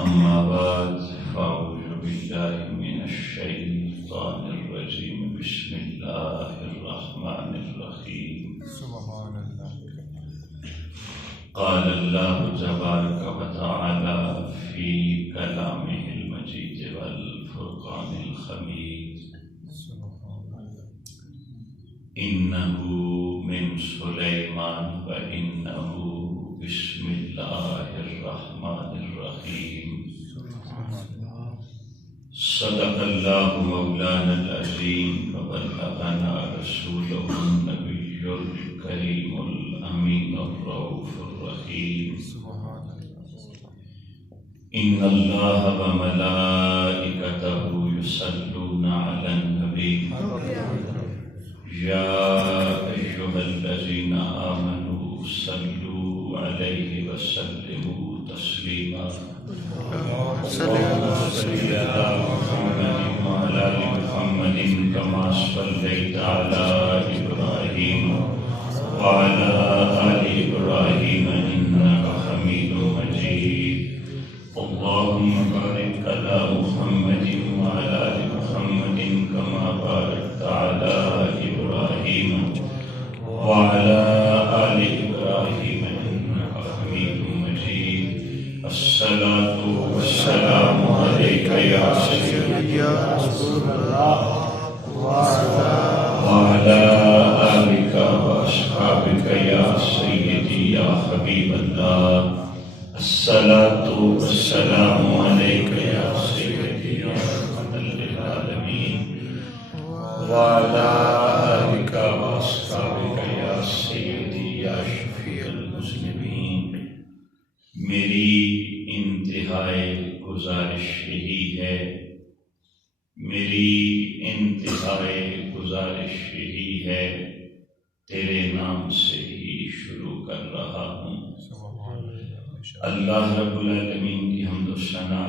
أما بعد فأعوذ بالله من الشيطان الرجيم بسم الله الرحمن الرحيم سبحان اللہ. قال الله تبارك وتعالى في كلامه المجيد والفرقان الحميد إنه من سليمان وإنه بسم الله الرحمن الرحيم صدق الله مولانا العظيم وبلغنا رسوله النبي الكريم الأمين الرؤوف الرحيم إن الله وملائكته يصلون على النبي يا أيها الذين آمنوا صلوا عليه وسلموا تسليما اللهم صل على محمد وعلى آل محمد كما صليت على إبراهيم وعلى آل إبراهيم إنك حميد مجيد اللهم بارك على محمد وعلى آل محمد كما باركت على إبراهيم وعلى آل إبراهيم إنك حميد مجيد الصلاة والسلام عليك يا سيدي يا رسول الله وعلى آلك وأصحابك يا سيدي يا حبيب الله الصلاة والسلام عليك يا سيدي يا رحمة للعالمين وعلى آلك وأصحابك يا سيدي يا شفيع المسلمين. میری انتہائی گزارش یہی ہے تیرے نام سے ہی شروع کر رہا ہوں. اللہ رب العالمین کی حمد و ثنا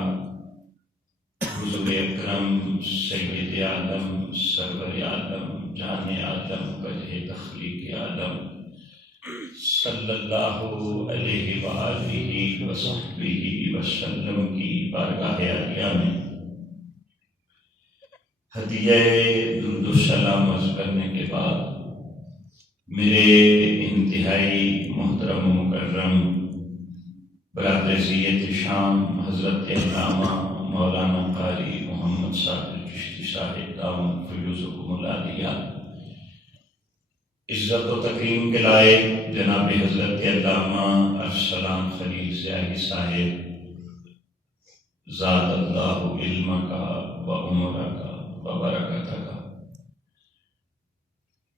حضور اکرم سید عالم سرور عالم جان عالم وجہ تخلیق عالم صلی اللہ علیہ وآلہ وصحبہ وسلم کی بارگاہ عالیہ میں ہدیہ درود و سلام عرض کرنے کے بعد میرے انتہائی محترم و مکرم برادر زیت شام حضرت علامہ مولانا قاری محمد صابر چشتی صاحب دامت فیوزکم العالیہ، عزت و تکریم کے لائق جناب حضرت علامہ ارسلان خلیل زیاہی صاحب زاد اللہ علم کا و عمر کا و برکت کا،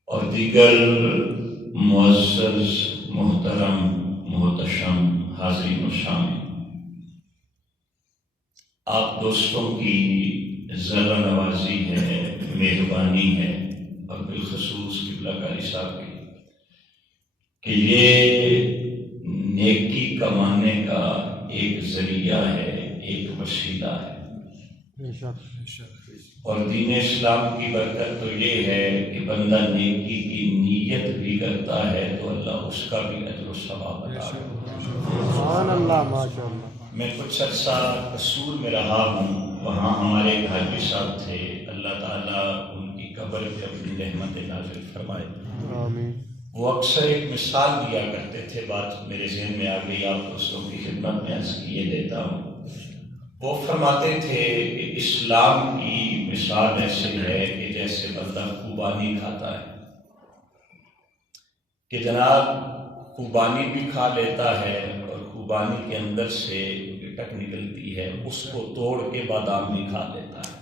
اور دیگر معزز محترم محتشم حاضرین و شامل، آپ دوستوں کی ذرہ نوازی ہے، مہربانی ہے، اور بالخصوص قبلہ کاری صاحب کی کہ یہ نیکی کمانے کا ایک ذریعہ ہے، ایک وسیلہ ہے. اور دین اسلام کی برکت تو یہ ہے کہ بندہ نیکی کی نیت بھی کرتا ہے تو اللہ اس کا بھی اجر و ثواب عطا کرتا ہے. سبحان اللہ، ماشاء اللہ. میں کچھ عرصہ قصور میں رہا ہوں، وہاں ہمارے حاجی صاحب تھے، اللہ تعالیٰ ان کی قبر پہ اپنی رحمت نازل فرمائے. آمین. وہ اکثر ایک مثال دیا کرتے تھے، بات میرے ذہن میں آ گئی، آپ دوستوں کی خدمت میں عرض کیے دیتا ہوں. وہ فرماتے تھے کہ اسلام کی مثال ایسے ہے کہ جیسے بندہ خوبانی کھاتا ہے کہ جناب خوبانی بھی کھا لیتا ہے اور خوبانی کے اندر سے گٹک نکلتی ہے، اس کو توڑ کے بادام بھی کھا لیتا ہے.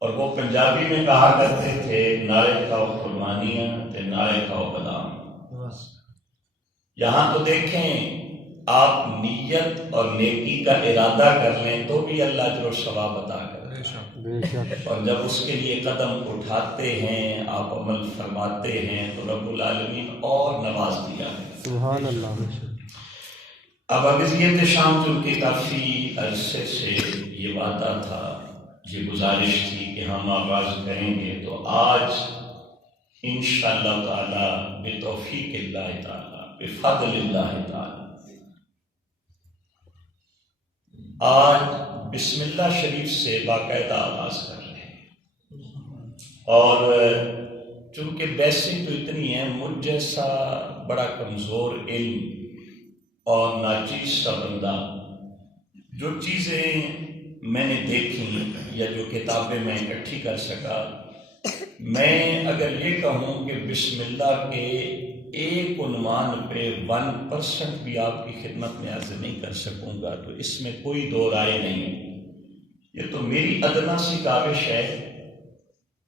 اور وہ پنجابی میں کہا کرتے تھے نارے کھاؤ قربانیاں تے نارے کھاؤ بادام. یہاں تو دیکھیں آپ نیت اور نیکی کا ارادہ کر لیں تو بھی اللہ اجر و ثواب عطا کرے، اور جب اس کے لیے قدم اٹھاتے ہیں، آپ عمل فرماتے ہیں تو رب العالمین اور نواز دیا ہے. سبحان اللہ. اب اگزیت شام چونکہ کافی عرصے سے یہ وعدہ تھا، یہ گزارش تھی کہ ہم آغاز کریں گے، تو آج انشاءاللہ تعالی بتوفیق اللہ تعالی بفضل اللہ تعالی آج بسم اللہ شریف سے باقاعدہ آغاز کر رہے ہیں، اور چونکہ بیسک تو اتنی ہے، مجھ جیسا بڑا کمزور علم اور ناچیز سا بندہ جو چیزیں میں نے دیکھی یا جو کتابیں میں اکٹھی کر سکا، میں اگر یہ کہوں کہ بسم اللہ کے ایک عنوان پہ 1% بھی آپ کی خدمت میں عرض نہیں کر سکوں گا تو اس میں کوئی دو رائے نہیں۔ یہ تو میری ادنا سی کاوش ہے،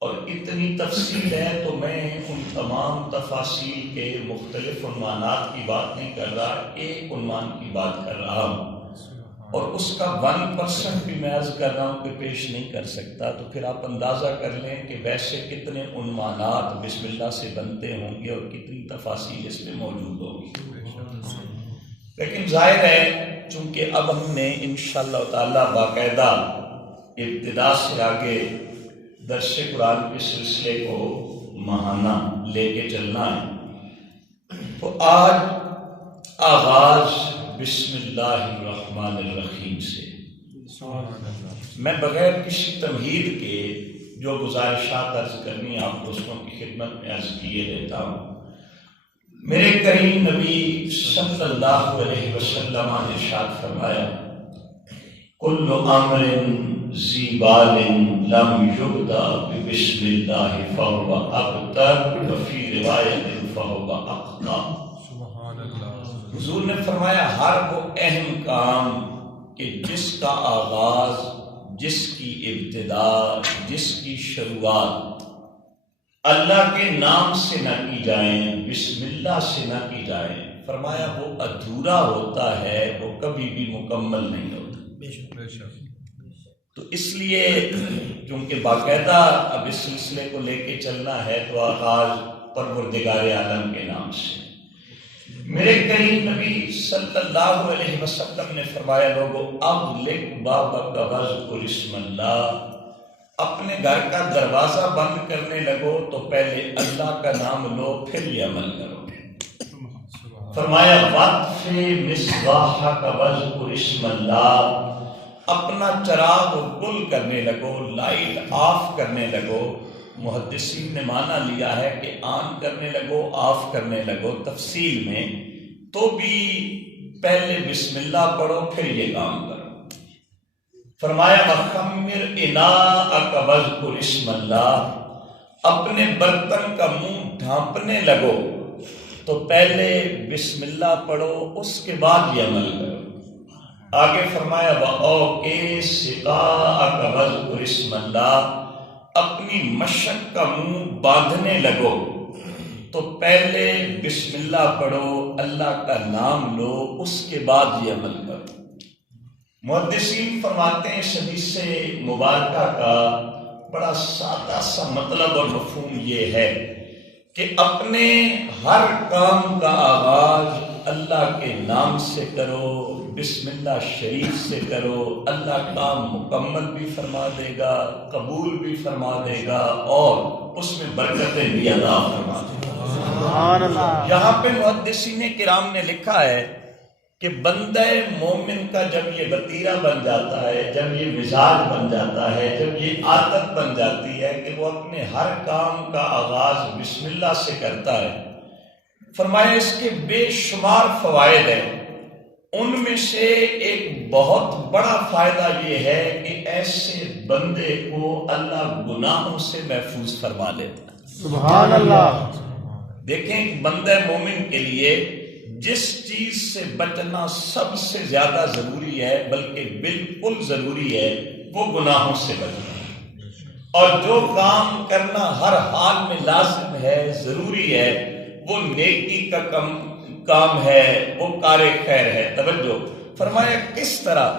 اور اتنی تفصیل ہے تو میں ان تمام تفاصیل کے مختلف عنوانات کی بات نہیں کر رہا، ایک عنوان کی بات کر رہا ہوں، اور اس کا 1% بھی میں عرض کر رہا ہوں کہ پیش نہیں کر سکتا۔ تو پھر آپ اندازہ کر لیں کہ ویسے کتنے عنوانات بسم اللہ سے بنتے ہوں گے اور کتنی تفاصیل اس میں موجود ہوگی۔ لیکن ظاہر ہے چونکہ اب ہم نے انشاءاللہ تعالی باقاعدہ ابتدا سے آگے درس قرآن کے سلسلے کو ماہانہ لے کے چلنا ہے، تو آج آغاز بسم اللہ الرحمن الرحیم سے میں بغیر کسی تمہید کے جو گزارشات عرض کرنی آپ دوستوں کی خدمت میں عرض کیے دیتا ہوں۔ میرے کریم نبی صلی اللہ علیہ وسلم نے ارشاد فرمایا، کل امر ذی بال لم یبدأ بسم اللہ فہو ابتر وفی روایت فہو اخطا۔ حضور نے فرمایا ہر وہ اہم کام کہ جس کا آغاز، جس کی ابتدا، جس کی شروعات اللہ کے نام سے نہ کی جائیں، بسم اللہ سے نہ کی جائیں، فرمایا وہ ادھورا ہوتا ہے، وہ کبھی بھی مکمل نہیں ہوتا۔ تو اس لیے چونکہ باقاعدہ اب اس سلسلے کو لے کے چلنا ہے تو آغاز پروردگار عالم کے نام سے۔ میرے کریم نبی صلی اللہ علیہ وسلم نے فرمایا، لوگو اغلق بابک واذکر اسم اللہ، اپنے گھر کا دروازہ بند کرنے لگو تو پہلے اللہ کا نام لو، پھر یہ عمل کرو۔ فرمایا واطفئ مصباحک واذکر اسم اللہ، اپنا چراغ گل کرنے لگو، لائٹ آف کرنے لگو۔ محدثین نے معنی لیا ہے کہ آن کرنے لگو، آف کرنے لگو، تفصیل میں تو بھی پہلے بسم اللہ پڑھو پھر یہ کام کرو۔ فرمایا وَخَمِّرْ إِنَاءَكَ وَاذْكُرِ اسْمَ اللَّهِ، اپنے برتن کا منہ ڈھانپنے لگو تو پہلے بسم اللہ پڑھو، اس کے بعد یہ عمل کرو۔ آگے فرمایا وَأَوْقِِ سِقَاءَكَ وَاذْكُرِ اسْمَ اللَّهِ، اپنی مشق کا منہ باندھنے لگو تو پہلے بسم اللہ پڑھو، اللہ کا نام لو، اس کے بعد یہ عمل کرو۔ محدثین فرماتے ہیں اس حدیث مبارکہ کا بڑا سادہ سا مطلب اور مفہوم یہ ہے کہ اپنے ہر کام کا آغاز اللہ کے نام سے کرو، بسم اللہ شریف سے کرو، اللہ کام مکمل بھی فرما دے گا، قبول بھی فرما دے گا، اور اس میں برکتیں بھی عطا فرما دے گا۔ سبحان اللہ۔ یہاں پہ محدثین کرام نے لکھا ہے کہ بندہ مومن کا جب یہ وتیرہ بن جاتا ہے، جب یہ مزاج بن جاتا ہے، جب یہ عادت بن جاتی ہے کہ وہ اپنے ہر کام کا آغاز بسم اللہ سے کرتا ہے، فرمایا اس کے بے شمار فوائد ہیں۔ ان میں سے ایک بہت بڑا فائدہ یہ ہے کہ ایسے بندے کو اللہ گناہوں سے محفوظ فرما لیتا ہے۔ سبحان اللہ۔ دیکھیں ایک بندہ مومن کے لیے جس چیز سے بچنا سب سے زیادہ ضروری ہے، بلکہ بالکل ضروری ہے، وہ گناہوں سے بچنا، اور جو کام کرنا ہر حال میں لازم ہے، ضروری ہے، وہ نیکی کا کام ہے، وہ کار خیر ہے۔ توجہ فرمایا کس طرح؟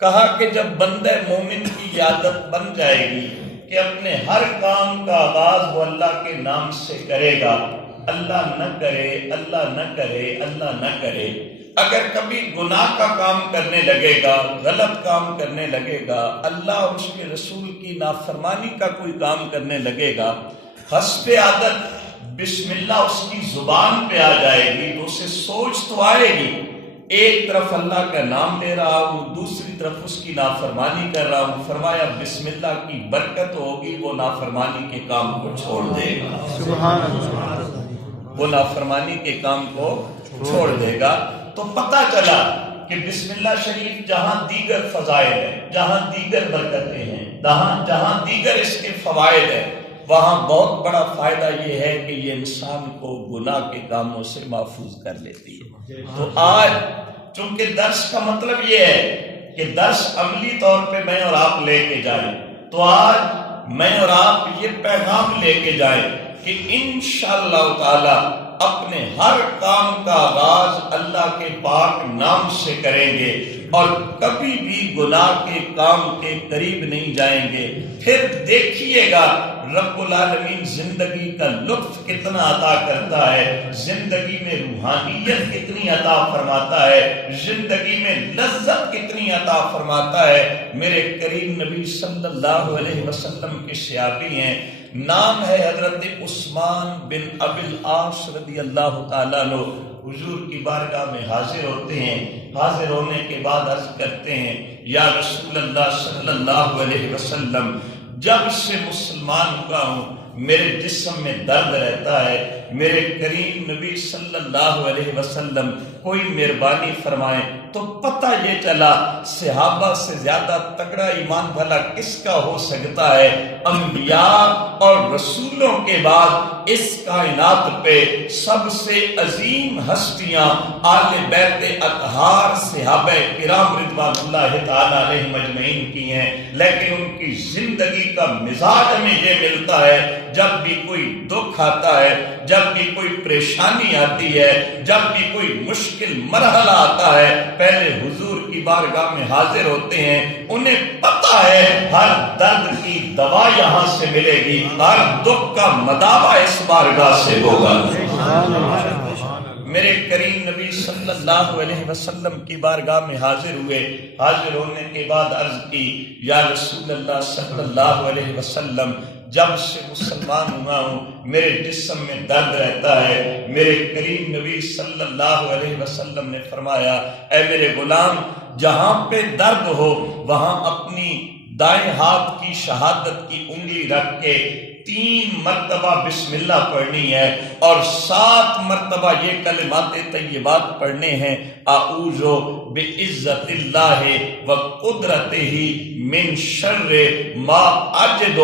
کہا کہ جب بندہ مومن کی عادت بن جائے گی کہ اپنے ہر کام کا آغاز وہ اللہ کے نام سے کرے گا، اللہ نہ کرے، اللہ نہ کرے، اللہ نہ کرے، اگر کبھی گناہ کا کام کرنے لگے گا، غلط کام کرنے لگے گا، اللہ اور اس کے رسول کی نافرمانی کا کوئی کام کرنے لگے گا، حسب عادت بسم اللہ اس کی زبان پہ آ جائے گی تو اسے سوچ تو آئے گی ایک طرف اللہ کا نام لے رہا ہوں، دوسری طرف اس کی نافرمانی کر رہا ہوں، فرمایا بسم اللہ کی برکت ہوگی، وہ نافرمانی کے کام کو چھوڑ دے گا، سبحان اللہ، وہ نافرمانی کے کام کو چھوڑ دے گا۔ تو پتہ چلا کہ بسم اللہ شریف جہاں دیگر فضائل ہیں، جہاں دیگر برکتیں ہیں، جہاں دیگر اس کے فوائد ہیں، وہاں بہت بڑا فائدہ یہ ہے کہ یہ انسان کو گناہ کے کاموں سے محفوظ کر لیتی ہے۔ تو آج چونکہ درس کا مطلب یہ ہے کہ درس عملی طور پہ میں اور آپ لے کے جائیں، تو آج میں اور آپ یہ پیغام لے کے جائیں کہ انشاءاللہ تعالی اپنے ہر کام کا آغاز اللہ کے پاک نام سے کریں گے اور کبھی بھی گناہ کے کام کے قریب نہیں جائیں گے۔ پھر دیکھیے گا رب العالمین زندگی کا لطف کتنا عطا کرتا ہے، زندگی میں روحانیت کتنی عطا فرماتا ہے، زندگی میں لذت کتنی عطا فرماتا ہے۔ میرے کریم نبی صلی اللہ علیہ وسلم کے صحابی ہیں، نام ہے حضرت عثمان بن ابی العاص رضی اللہ تعالیٰ عنہ، حضور کی بارگاہ میں حاضر ہوتے ہیں، حاضر ہونے کے بعد عرض کرتے ہیں یا رسول اللہ صلی اللہ علیہ وسلم، جب سے مسلمان ہوا ہوں میرے جسم میں درد رہتا ہے، میرے کریم نبی صلی اللہ علیہ وسلم کوئی مہربانی فرمائیں۔ تو پتہ یہ چلا صحابہ سے زیادہ تگڑا ایمان بھلا کس کا ہو سکتا ہے؟ انبیاء اور رسولوں کے بعد اس کائنات پہ سب سے عظیم ہستیاں آل بیت اطہار صحابہ کرام رضوان اللہ تعالی علیہم اجمعین کی ہیں، لیکن ان کی زندگی کا مزاج ہمیں یہ ملتا ہے جب بھی کوئی دکھ آتا ہے، جب بھی کوئی پریشانی آتی ہے، جب بھی کوئی مشکل مرحلہ آتا ہے، پہلے حضور کی بارگاہ میں حاضر ہوتے ہیں۔ انہیں پتہ ہے ہر درد کی دوا یہاں سے ملے گی، ہر دکھ کا مداوا اس بارگاہ سے ہوگا۔ میرے کریم نبی صلی اللہ علیہ وسلم کی بارگاہ میں حاضر ہوئے، حاضر ہونے کے بعد عرض کی یا رسول اللہ صلی اللہ علیہ وسلم، جب سے مسلمان ہوا ہوں میرے جسم میں درد رہتا ہے۔ میرے کریم نبی صلی اللہ علیہ وسلم نے فرمایا اے میرے غلام، جہاں پہ درد ہو وہاں اپنی دائیں ہاتھ کی شہادت کی انگلی رکھ کے 3 مرتبہ بسم اللہ پڑھنی ہے اور 7 مرتبہ یہ کلمات طیبات پڑھنے ہیں، اعوذ بعزت اللہ وقدرتہ من شر ما اجد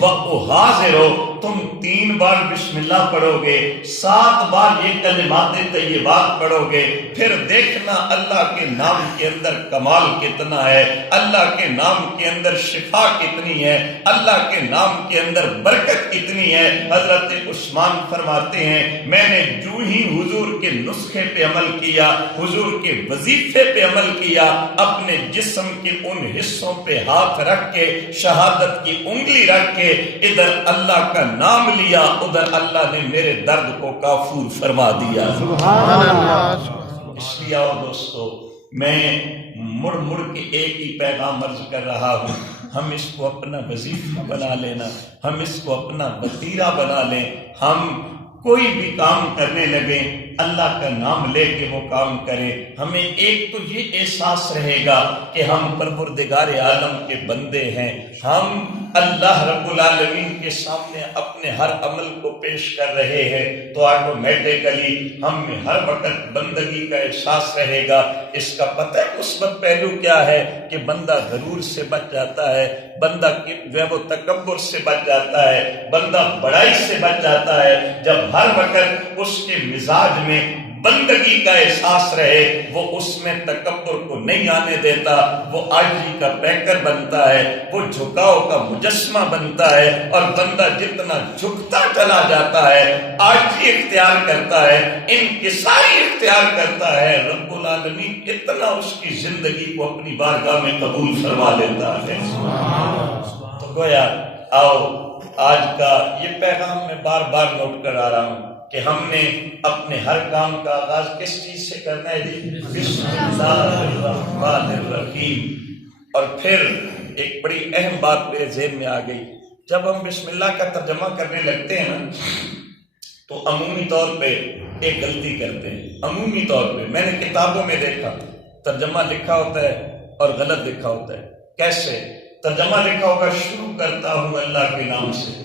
واحاذر۔ تم 3 بار بسم اللہ پڑھو گے، 7 بار یہ کلمات طیبات پڑھو گے، پھر دیکھنا اللہ کے نام کے اندر کمال کتنا ہے، اللہ کے نام کے اندر شفا کتنی ہے، اللہ کے نام کے اندر برکت کتنی ہے۔ حضرت عثمان فرماتے ہیں میں نے جو ہی حضور کے نسخے پہ عمل کیا، حضور کے وظیفے پہ عمل کیا، اپنے جسم کے ان حصوں پہ ہاتھ رکھ کے شہادت کی انگلی رکھ کے ادھر اللہ کا نام لیا، ادھر اللہ نے میرے درد کو کافور فرما دیا۔ سبحان اللہ۔ اس لیے آؤ دوستو، میں مڑ مڑ کے ایک ہی پیغام عرض کر رہا ہوں، ہم اس کو اپنا وظیفہ بنا لینا، ہم اس کو اپنا وتیرہ بنا لیں، ہم کوئی بھی کام کرنے لگیں اللہ کا نام لے کے وہ کام کریں۔ ہمیں ایک تو یہ احساس رہے گا کہ ہم پروردگار عالم کے بندے ہیں، ہم اللہ رب العالمین کے سامنے اپنے ہر عمل کو پیش کر رہے ہیں، تو آٹومیٹیکلی ہم میں ہر وقت بندگی کا احساس رہے گا۔ اس کا پتہ ہے مثبت پہلو کیا ہے کہ بندہ غرور سے بچ جاتا ہے، بندہ جو ہے وہ تکبر سے بچ جاتا ہے، بندہ بڑائی سے بچ جاتا ہے۔ جب ہر وقت اس کے مزاج میں بندگی کا احساس رہے، وہ اس میں تکبر کو نہیں آنے دیتا، وہ عاجزی کا پیکر بنتا ہے، وہ جھکاؤ کا مجسمہ بنتا ہے، اور بندہ جتنا جھکتا چلا جاتا ہے، عاجزی اختیار کرتا ہے، انکساری اختیار کرتا ہے، رب العالمین اتنا اس کی زندگی کو اپنی بارگاہ میں قبول فرما لیتا ہے۔ تو گویا آؤ آج کا یہ پیغام میں بار بار نوٹ کر آ رہا ہوں کہ ہم نے اپنے ہر کام کا آغاز کس چیز سے کرنا ہے جی؟ بسم اللہ الرحمن الرحیم۔ اور پھر ایک بڑی اہم بات میرے ذہن میں آ گئی، جب ہم بسم اللہ کا ترجمہ کرنے لگتے ہیں تو عمومی طور پہ ایک غلطی کرتے ہیں عمومی طور پہ. میں نے کتابوں میں دیکھا ترجمہ لکھا ہوتا ہے اور غلط لکھا ہوتا ہے. کیسے؟ ترجمہ لکھا ہوگا شروع کرتا ہوں اللہ کے نام سے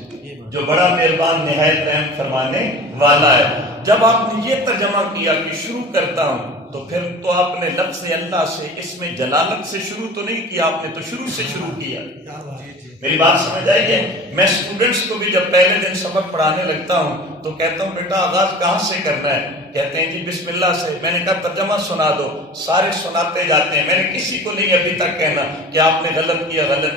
جو بڑا مہربان نہایت رحم فرمانے والا ہے. جب آپ نے یہ ترجمہ کیا کہ شروع کرتا ہوں تو پھر تو آپ نے لفظ اللہ سے اس میں جلالت سے شروع تو نہیں کیا, آپ نے تو شروع سے شروع کیا. میری بات سمجھ آئیے؟ میں اسٹوڈنٹس کو بھی جب پہلے دن سبق پڑھانے لگتا ہوں تو کہتا ہوں بیٹا آغاز کہاں سے کرنا ہے؟ کہتے ہیں جی بسم اللہ سے. میں نے کہا ترجمہ سنا دو. سارے سناتے جاتے ہیں. میں نے کسی کو نہیں ابھی تک کہنا کہ آپ نے غلط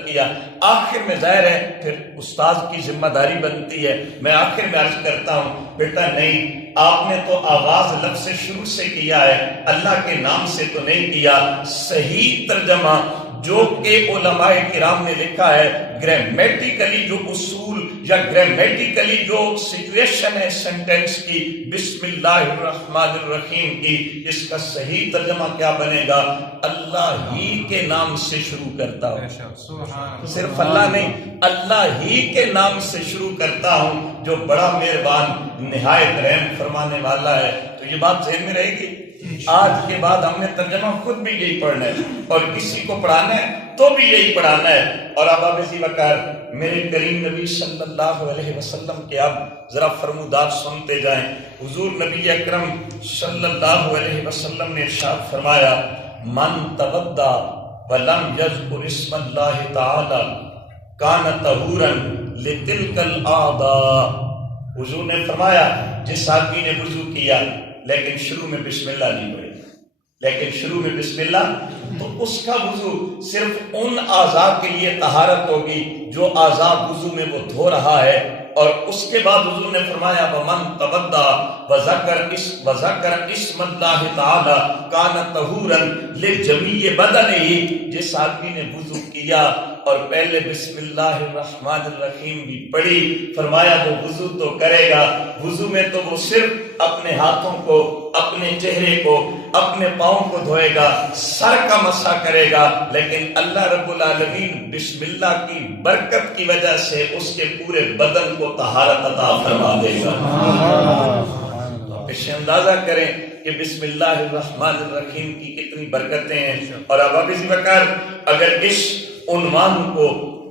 کیا. آخر میں ظاہر ہے پھر استاد کی ذمہ داری بنتی ہے. میں آخر میں عرض کرتا ہوں بیٹا نہیں, آپ نے تو آغاز لفظ سے شروع سے کیا ہے, اللہ کے نام سے تو نہیں کیا. صحیح ترجمہ جو کہ علماء کرام نے لکھا ہے, گرامیٹیکلی جو اصول یا گرامیٹیکلی جو سچویشن ہے سینٹینس کی بسم اللہ الرحمن الرحیم کی, اس کا صحیح ترجمہ کیا بنے گا؟ اللہ ہی کے نام سے شروع کرتا ہوں. صرف اللہ نہیں, اللہ ہی کے نام سے شروع کرتا ہوں جو بڑا مہربان نہایت رحم فرمانے والا ہے. تو یہ بات ذہن میں رہے گی. آج کے بعد ہم نے ترجمہ خود بھی یہی پڑھنا ہے اور کسی کو پڑھانا ہے تو بھی یہی پڑھانا ہے. اور اب آپ اسی وقار میرے کریم نبی صلی اللہ علیہ وسلم کے اب ذرا فرمودات سنتے جائیں. حضور نبی اکرم صلی اللہ علیہ وسلم نے ارشاد فرمایا من توضا ولم یذکر اسم اللہ تعالی کان طہورا لتلک الاعضاء. حضور نے فرمایا جس آدمی نے وضو کیا لیکن شروع میں بسم اللہ نہیں پڑھی, تو اس کا وضو صرف ان اعضاء کے لیے طہارت ہوگی جو اعضاء وضو میں وہ دھو رہا ہے. اور اس کے بعد حضور نے فرمایا ومن توضا وذکر اسم اللہ تعالی کان طہورا لجمیع بدنہ. جس آدمی نے وضو کیا اور پہلے بسم اللہ الرحمن الرحیم بھی پڑھی, فرمایا وہ وضو تو کرے گا, وضو میں تو وہ صرف اپنے ہاتھوں کو, اپنے چہرے کو, اپنے پاؤں کو دھوئے گا, سر کا مسح کرے گا, لیکن اللہ رب العالمین بسم اللہ کی برکت کی وجہ سے اس کے پورے بدن کو طہارت عطا فرما دے گا. اس سے اندازہ کریں کہ بسم اللہ الرحمن الرحیم کی کتنی برکتیں ہیں. اور اب اسی وقار اگر اس عنوان کو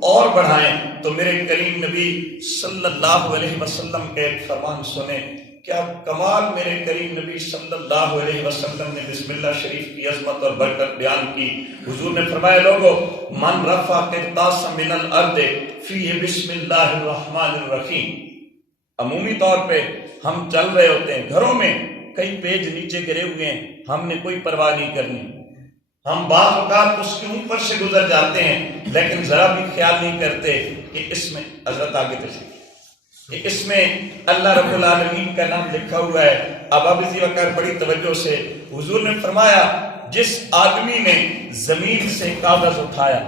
اور بڑھائیں تو میرے کریم نبی صلی اللہ علیہ وسلم کے ایک فرمان سنیں. کیا کمال میرے کریم نبی صلی اللہ علیہ وسلم نے بسم اللہ شریف کی عظمت اور برکت بیان کی. حضور نے فرمایا لوگو من رفع قرطاس من الارض فیہ بسم اللہ الرحمن الرحیم. عمومی طور پہ ہم چل رہے ہوتے ہیں گھروں میں, کئی پیج نیچے گرے ہوئے ہیں, ہم نے کوئی پرواہ نہیں کرنی. ہم بعض اوقات اس کے اوپر سے گزر جاتے ہیں لیکن ذرا بھی خیال نہیں کرتے کہ اس میں حضرت آگے تشریف کہ اس میں اللہ رب العالمین کا نام لکھا ہوا ہے. اب اسی وقت بڑی توجہ سے حضور نے فرمایا جس آدمی نے زمین سے کاغذ اٹھایا,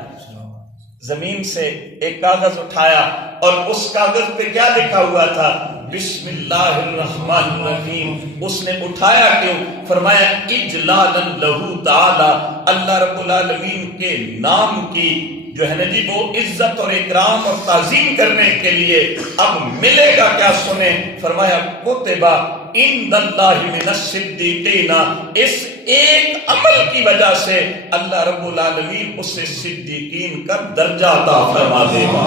زمین سے ایک کاغذ اٹھایا اور اس کاغذ پہ کیا لکھا ہوا تھا بسم اللہ الرحمن الرحیم, اس نے اٹھایا کیوں؟ فرمایا اجلالا لہو تعالی, اللہ رب العالمین کے نام کی جو ہے نا جی وہ عزت اور اکرام اور تعظیم کرنے کے لیے. اب ملے گا کیا سنیں؟ فرمایا کتبہ عند اللہ من الصدیقین, اس ایک عمل کی وجہ سے اللہ رب العالمین اسے صدیقین کا درجہ عطا فرما دے گا.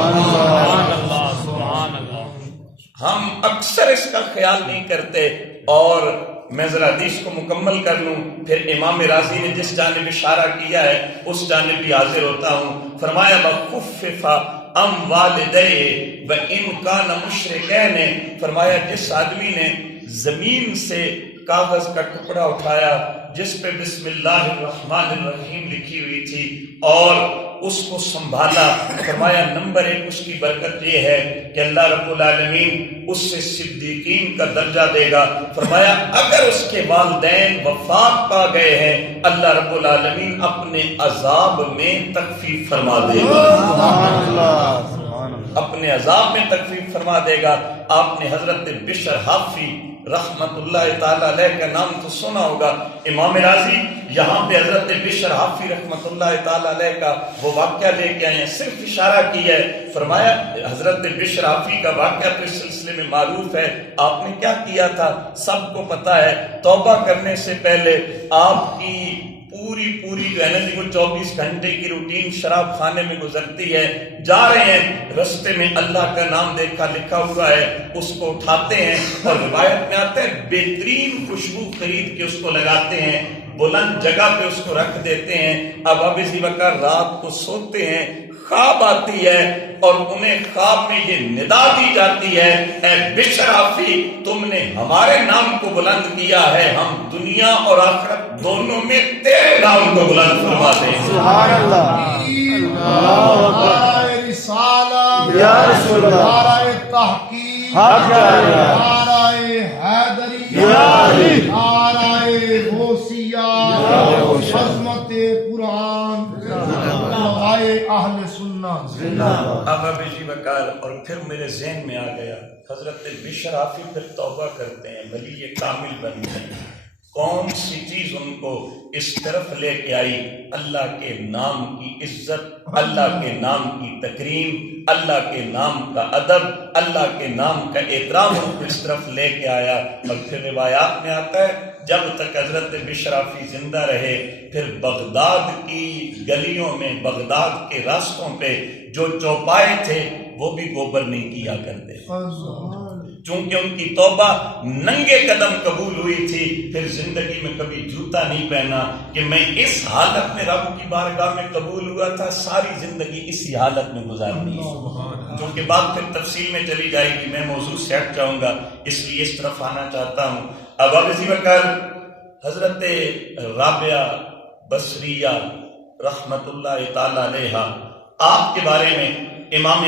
ہم اکثر اس کا خیال نہیں کرتے. اور میں ذرا حدیث کو مکمل کر لوں, پھر امام رازی نے جس جانب اشارہ کیا ہے اس جانب بھی حاضر ہوتا ہوں. فرمایا بخفف ام والدیہ وان کان مشرکین, فرمایا جس آدمی نے زمین سے کاغذ کا ٹکڑا اٹھایا جس پہ بسم اللہ الرحمن الرحیم لکھی ہوئی تھی اور اس کو سنبھالا, فرمایا نمبر 1 اس کی برکت یہ ہے کہ اللہ رب العالمین اس سے صدیقین کا درجہ دے گا. فرمایا اگر اس کے والدین وفات پا گئے ہیں اللہ رب العالمین اپنے عذاب میں تخفیف فرما دے گا, اپنے عذاب میں تخفیف فرما دے گا. آپ نے حضرت بشر حافی رحمت اللہ تعالیٰ علیہ کا نام تو سنا ہوگا۔ امام راضی یہاں پہ حضرت بشر حافی رحمت اللہ تعالیٰ علیہ کا وہ واقعہ لے کے آئے ہیں، صرف اشارہ کیا ہے، فرمایا حضرت بشر حافی کا واقعہ تو اس سلسلے میں معروف ہے، آپ نے کیا کیا تھا سب کو پتا ہے۔ توبہ کرنے سے پہلے آپ کی پوری جو ہے نا وہ 24 گھنٹے کی روٹین شراب خانے میں گزرتی ہے، جا رہے ہیں رستے میں اللہ کا نام دیکھا لکھا ہوا ہے، اس کو اٹھاتے ہیں اور روایت میں آتا ہے بہترین خوشبو خرید کے اس کو لگاتے ہیں، بلند جگہ پہ اس کو رکھ دیتے ہیں۔ اب ابھی وقت رات کو سوتے ہیں، خواب آتی ہے اور انہیں خواب میں یہ ندا دی جاتی ہے، اے بشر حافی تم نے ہمارے نام کو بلند کیا ہے، ہم دنیا اور آخرت دونوں میں تیرے نام کو بلند فرما دیں۔ سبحان اللہ، نعرہ رسالہ یا رسول اللہ، نعرہ تحقیق حق جاریہ، نعرہ حیدری یا علی، نعرہ غوثیہ عظمت قرآن آئے اہل سنت۔ اب ابھی وقار اور پھر میرے ذہن میں آ گیا حضرت بشر حافی پھر توبہ کرتے ہیں، ولی یہ کامل بنتے ہیں، کون سی چیز ان کو اس طرف لے کے آئی؟ اللہ کے نام کی عزت، اللہ کے نام کی تکریم، اللہ کے نام کا ادب، اللہ کے نام کا احترام ان کو اس طرف لے کے آیا۔ اور پھر روایات میں آتا ہے جب تک حضرت بشر حافی زندہ رہے پھر بغداد کی گلیوں میں، بغداد کے راستوں پہ جو چوپائے تھے وہ بھی گوبر نہیں کیا کرتے، چونکہ ان کی توبہ ننگے قدم قبول ہوئی تھی۔ پھر زندگی میں کبھی جوتا نہیں پہنا کہ میں اس حالت میں رب کی بارگاہ میں قبول ہوا تھا، ساری زندگی اسی حالت میں گزارنی ہے، جو کہ بات پھر تفصیل میں چلی جائے گی، میں موضوع سے ہٹ جاؤں گا اس لیے اس طرف آنا چاہتا ہوں۔ اب اسی وقت حضرت رابعہ بصریہ رحمت اللہ تعالی علیہ، آپ کے بارے میں امام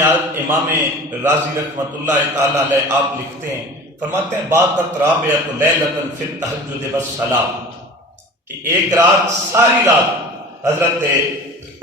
راضی رحمت اللہ تعالی علیہ آپ لکھتے ہیں، فرماتے ہیں باتت رابعۃ لیلۃ فی التہجد والصلاۃ، کہ ایک رات ساری رات حضرت